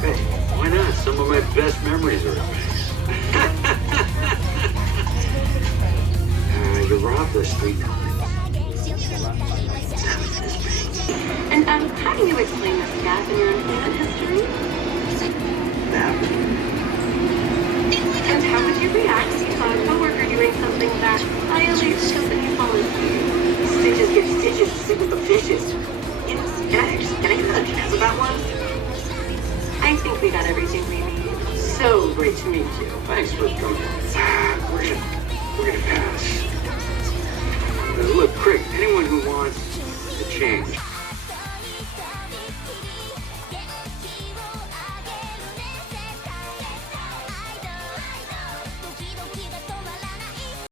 Hey, why not? Some of my best memories are at base. You robbed us 3 times. And how do you explain this gap in your employment history? That. And how would you react if you saw a coworker doing something that violates company policy? Stitches get stitches, sit with the fishes. Can I get another chance with that one? I think we got everything we need. So great to meet you. Thanks for coming. We're gonna pass. Look, Craig, anyone who wants to change